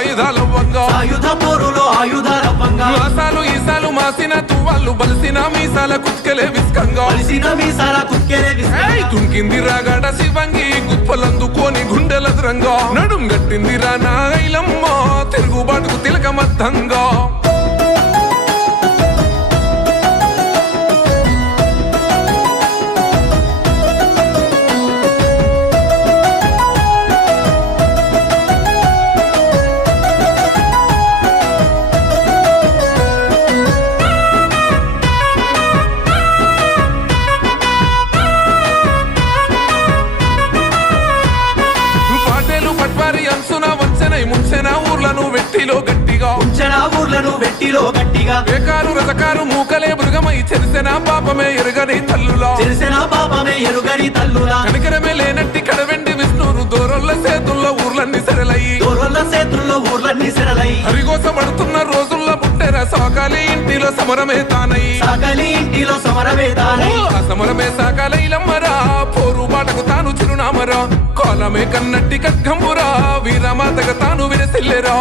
ఆయుధాలవ్వంగా ఆయుధ పోరులో ఆయుధాలవ్వంగా మాసాలు ఈసాలు మాసిన తువ్వాళ్ళు బలిసిన మీసాల కుత్కెలే విస్కంగా బలిసిన మీసాల కుక్కెలే విస్కంగా తుంకింది రాగాడ శివంగి గుప్పలందుకోని గుండెల ద్రంగా నడుం గట్టింది రా నాయలమ్మ తిరుగుబాటుకు తిలకమద్దంగా ఊర్లను వెట్టిలో గట్టిగా బేకారు రజకారు మూకలే మృగమై చెరిసిన పాపమే ఎరుగని తల్లులా కనికరమే లేనట్టి కడవెండి విష్ణురు దూరొల్ల సేతుల్లో ఊర్లన్నీ సెరలై హరిగోసపడుతున్న రోజుల్లో పుట్టెర సాకాలి ఇంటిలో సమరమే తానై ఆ సమరమే సాకాలైలమ్మరా పోరు బాటకు తాను చిరునామరా కాలమే కన్నట్టి ఖడ్గంబురా వీరమాతగా తాను విరసిల్లెరా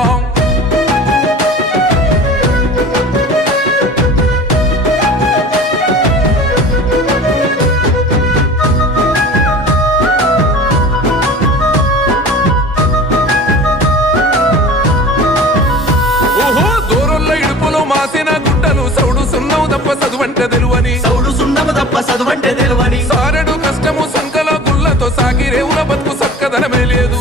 మాసిన గుట్టలు సౌడు సున్నము తప్ప చదువంటే సారెడు కష్టము సంకల గుళ్ళతో సాగిరేవుల బతుకు సక్కదనమే లేదు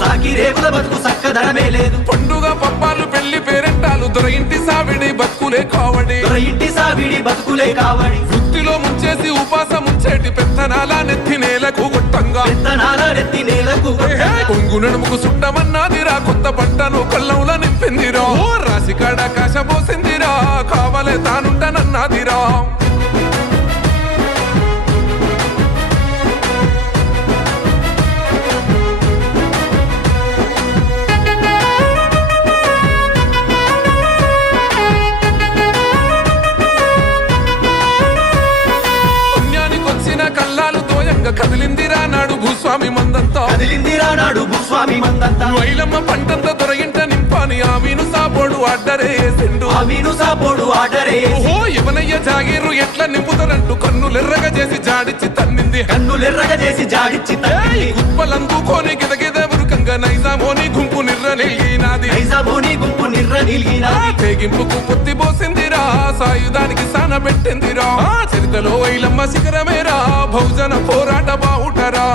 పండుగ పప్పాలు పెళ్లి పేరెంటాలు దొరయింటి సావిడి బతుకులే కావడి వృత్తిలో ముంచేసి ఉపాస ముంచేటి పెత్తనాల నెత్తి నేలకు గుట్టంగా కొంగు నడుముకు సుట్టమన్నాదిరా కొత్త పంటను కళ్ళంలా నింపిందిరా రాసి కాడ కాశ పోసిందిరా కావలే తానుంటనన్నాదిరా కదిలిందిరా నాడు భూస్వామి మందంతా వైలమ్మ పంటంతా దొరయింట నింపాని ఆమీను సాపోడు ఆర్డరే ఎవనయ్య జాగీరు ఎట్లా నింపుతారంటూ కన్నులెర్రగా చేసి జాడిచ్చి తన్నింది కుప్పలందుకోని గిదగిద ఉరుకంగా నైజామోని గుంపు నిర్రనిల్గినాది తెగింపుకు పొత్తి పోసిందిరా సాయుధానికి సాన పెట్టిందిరా చరితలో వైలమ్మ శిఖరమేరా బహుజన పోరాట బావుటరా